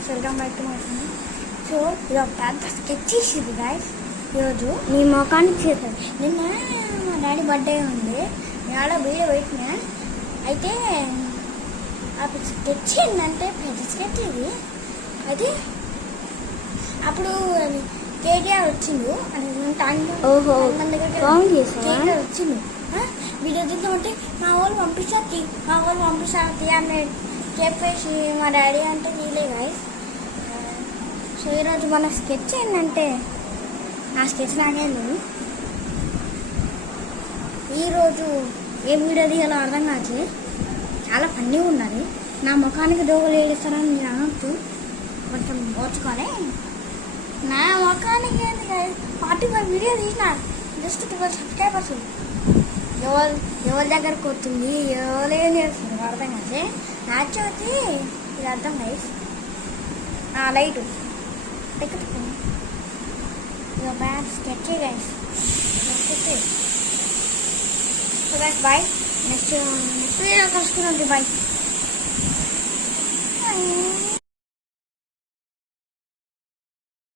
guys, welcome back to my channel. So, ఇది ఒక పెద్ద స్కెచ్ చేసింది guys. ఈరోజు నీ మొఖానికి చేశాను. నిన్న మా డాడీ బర్త్డే ఉంది. నేను వీడియో పెట్టినా. అయితే అప్పుడు స్కెచ్ ఏంటంటే పెద్ద స్కెచ్ ఇది. అయితే అప్పుడు కేటీఆర్ వచ్చిండు అని కేటీఆర్ వచ్చిండు. వీడియో తీద్దామంటే మా వాళ్ళు పంపిస్తారు అని చెప్పేసి మా డాడీ అంటే తీలే గాయస్. సో ఈరోజు మన స్కెచ్ ఏంటంటే నా స్కెచ్ నాకేందు ఈరోజు ఏ వీడియో తీయాలో అర్థం కాదు. చాలా ఫన్నీగా ఉన్నది. నా ముఖానికి దోగలు ఏడుస్తారని నేను అనొచ్చు, కొంచెం ఓర్చుకొని. నా ముఖానికి ఏంది 45 వీడియో తీసిన, జస్ట్ 12 సబ్స్క్రైబర్స్. ఎవరి దగ్గరకు వస్తుంది, ఎవరేం చేస్తుంది అర్థం కాదు. నాచోతి ఇది అర్థం గైస్. లైటు పెట్టుకుంది ఇక bad sketch guys. So guys bye. Next video కలుసుకున్నాం. బాయ్.